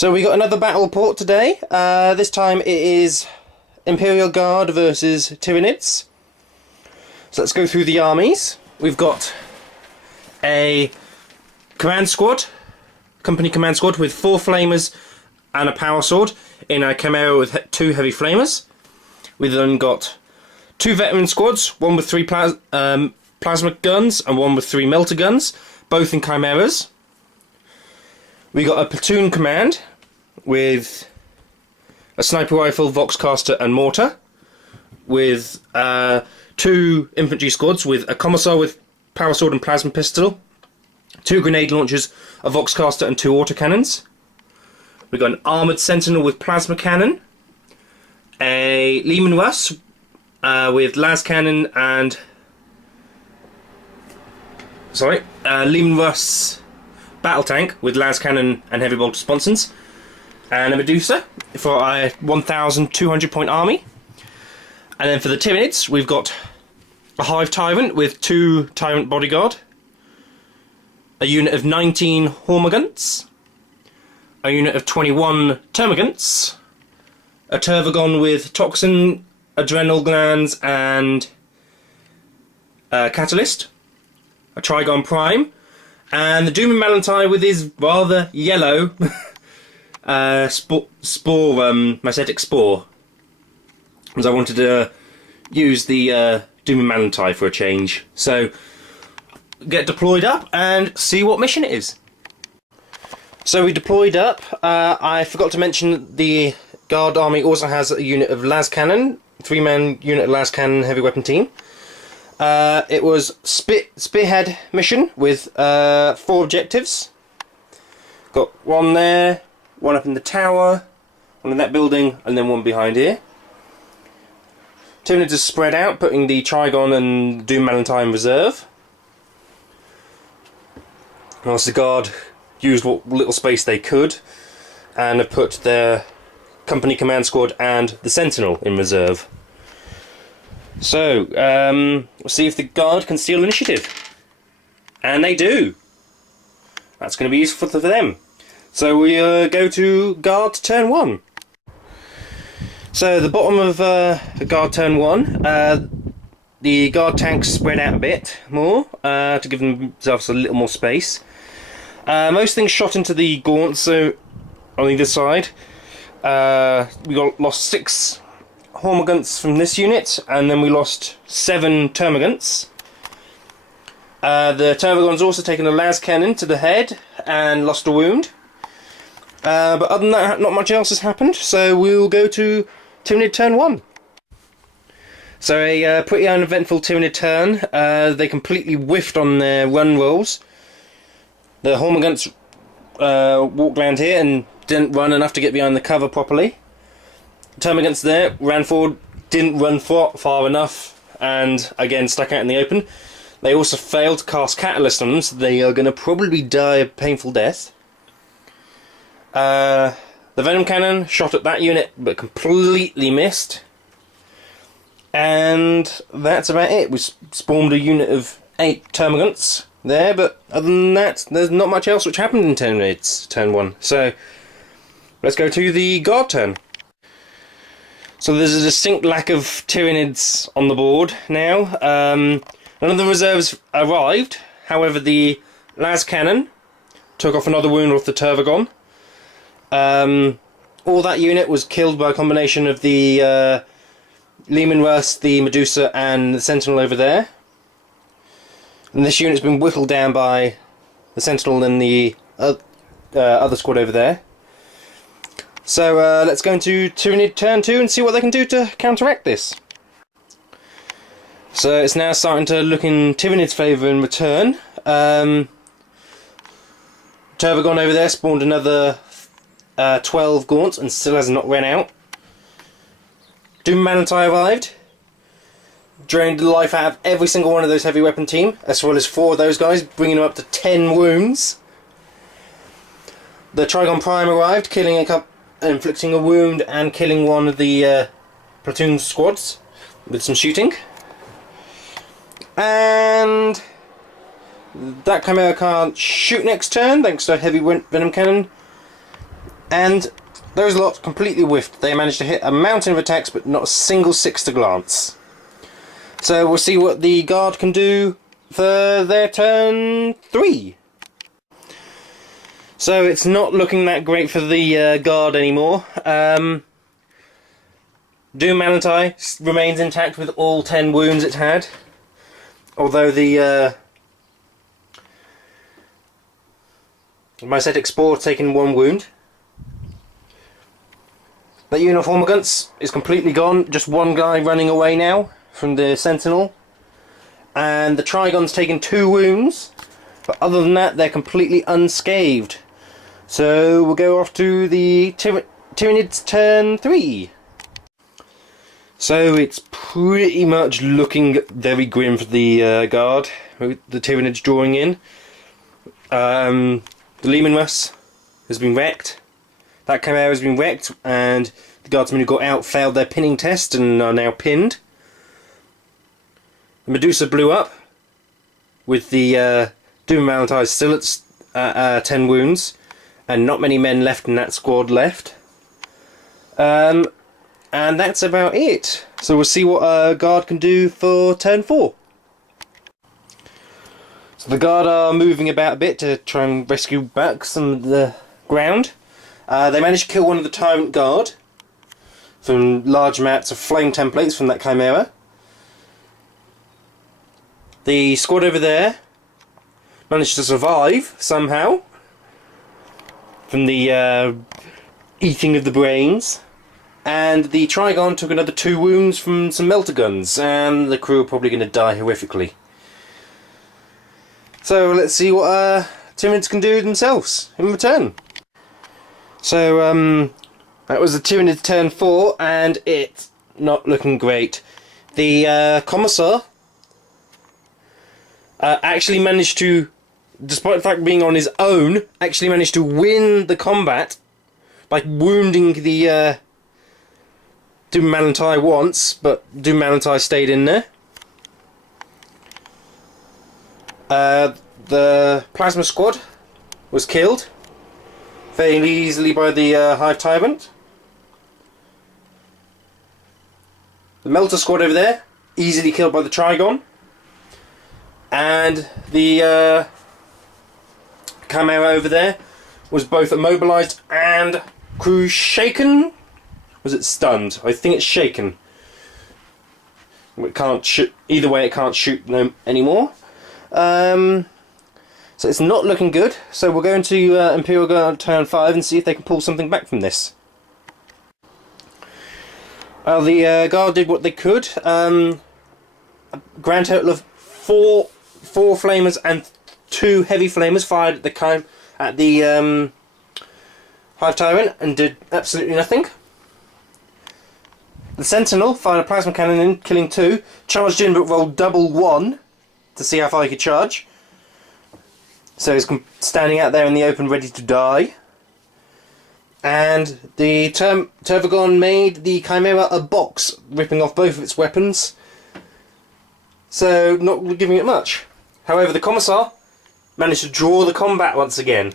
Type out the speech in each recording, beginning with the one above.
So we got another battle report today. This time it is Imperial Guard versus Tyranids. So let's go through the armies. We've got a command squad, company command squad with 4 flamers and a power sword in a Chimera with 2 heavy flamers. We've then got 2 veteran squads, one with 3 plasma guns and one with 3 Meltaguns, both in Chimeras. We got a platoon command with a sniper rifle, voxcaster and mortar, with 2 infantry squads with a commissar with power sword and plasma pistol, 2 grenade launchers, a voxcaster and 2 autocannons. We got an armoured sentinel with plasma cannon, a Leman Russ with las cannon and Leman Russ battle tank with las cannon and heavy bolter sponsons, and a Medusa for a 1,200 point army. And then for the Tyranids, we've got a Hive Tyrant with 2 Tyrant bodyguard, a unit of 19 Hormaguants, a unit of 21 Termagaunts, a Tervigon with Toxin, Adrenal, Glands and Catalyst, a Trygon Prime, and the Doom and Malan'tai with his rather yellow Spore, Mystetic Spore, because I wanted to use the Doom and Malan'tai for a change. So get deployed up and see what mission it is. So we deployed up. I forgot to mention the Guard army also has a unit of las cannon, 3-man unit of las cannon heavy weapon team. It was spearhead mission with 4 objectives. Got one there, one up in the tower, one in that building, and then one behind here. Tyranids is spread out, putting the Trygon and Doom Malan'tai in reserve. Whilst the Guard used what little space they could, and have put their company command squad and the Sentinel in reserve. So, we'll see if the Guard can steal initiative. And they do. That's going to be useful for them. So we go to Guard turn 1. So the bottom of Guard turn 1, the Guard tanks spread out a bit more to give themselves a little more space. Most things shot into the gaunts, so on either side. We lost 6 Hormaguants from this unit, and then we lost 7 Termagaunts. The Tervigon's also taken a las cannon to the head and lost a wound. But other than that, not much else has happened, so we'll go to Tyranid turn 1. So a pretty uneventful Tyranid turn. They completely whiffed on their run rolls. The Hormaguants walked round here and didn't run enough to get behind the cover properly. Termagaunts there ran forward, didn't run far enough, and again stuck out in the open. They also failed to cast Catalyst on them, so they are going to probably die a painful death. The Venom cannon shot at that unit, but completely missed. And that's about it. We spawned a unit of 8 Termagaunts there, but other than that, there's not much else which happened in Tyranids turn 1. So let's go to the Guard turn. So there's a distinct lack of Tyranids on the board now. None of the reserves arrived. However, the las cannon took off another wound off the Tervigon. All that unit was killed by a combination of the Leman Russ, the Medusa and the Sentinel over there. And this unit's been whittled down by the Sentinel and the other squad over there. So let's go into Tyranid turn 2 and see what they can do to counteract this. So it's now starting to look in Tyranid's favour in return. Tervigon over there spawned another 12 gaunts and still has not run out. Doom Malan'tai arrived, drained the life out of every single one of those heavy weapon team, as well as 4 of those guys, bringing them up to 10 wounds. The Trygon Prime arrived, killing a couple, inflicting a wound and killing one of the platoon squads with some shooting. And that Chimera can't shoot next turn thanks to a heavy Venom cannon. And those lot completely whiffed. They managed to hit a mountain of attacks, but not a single 6 to glance. So we'll see what the guard can do for their turn 3. So it's not looking that great for the guard anymore. Malan'tai remains intact with all 10 wounds it had. Although the Mystetic Spore taken 1 wound. That unit of Hormaguants is completely gone. Just one guy running away now from the Sentinel. And the Trygon's taken 2 wounds. But other than that, they're completely unscathed. So we'll go off to the Tyranids turn 3. So it's pretty much looking very grim for the guard. The Tyranids drawing in. The Leman Russ has been wrecked. That Chimera has been wrecked, and the guardsmen who got out failed their pinning test and are now pinned. The Medusa blew up, with the Doom Malan'tai still at 10 wounds, and not many men left in that squad left. And that's about it. So we'll see what a guard can do for turn 4. So the guard are moving about a bit to try and rescue back some of the ground. They managed to kill one of the Tyrant Guard from large amounts of flame templates from that Chimera. The squad over there managed to survive somehow from the eating of the brains. And the Trygon took another 2 wounds from some Meltaguns, and the crew are probably going to die horrifically. So let's see what Tyranids can do themselves in return. So that was the Tyranids turn 4, and it's not looking great. The Commissar actually managed to, despite the fact of being on his own, actually managed to win the combat by wounding the Doom Malan'tai once, but Doom Malan'tai stayed in there. The Plasma Squad was killed fairly easily by the Hive Tyrant. The Melter Squad over there, easily killed by the Trygon. And the Chimera over there was both immobilised and crew shaken. Was it stunned? I think it's shaken. It can't shoot. Either way, it can't shoot them anymore. So it's not looking good. So we'll go into Imperial Guard turn 5 and see if they can pull something back from this. Well, the Guard did what they could. A grand total of four flamers and 2 heavy flamers fired at the Hive Tyrant and did absolutely nothing. The Sentinel fired a plasma cannon in, killing 2, charged in but rolled double 1 to see how far he could charge. So he's standing out there in the open ready to die. And the Tervigon made the Chimera a box, ripping off both of its weapons. So not giving it much. However, the Commissar managed to draw the combat once again,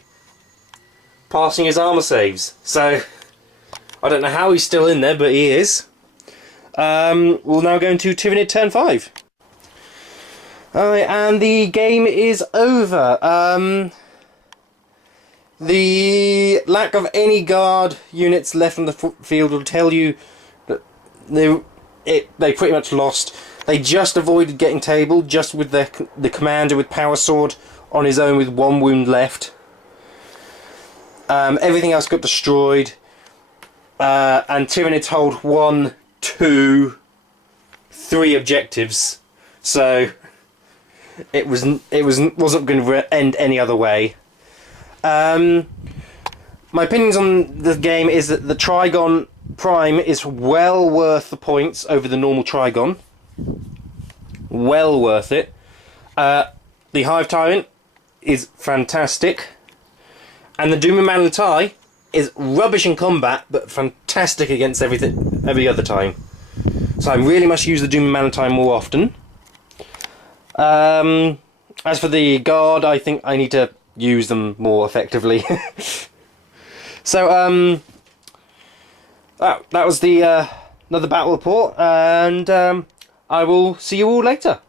passing his armour saves. So I don't know how he's still in there, but he is. We'll now go into Tyranid turn 5. Alright, and the game is over. The lack of any guard units left on the field will tell you that they pretty much lost. They just avoided getting tabled, just with the commander with Power Sword on his own with 1 wound left. Everything else got destroyed. And Tyranids hold 1, 2, 3 objectives. So it wasn't going to end any other way. My opinions on the game is that the Trygon Prime is well worth the points over the normal Trygon. Well worth it. The Hive Tyrant is fantastic. And the Doom Malan'tai is rubbish in combat, but fantastic against every other time. So I really must use the Doom Malan'tai more often. As for the Guard, I think I need to use them more effectively. So that was the another battle report, and I will see you all later.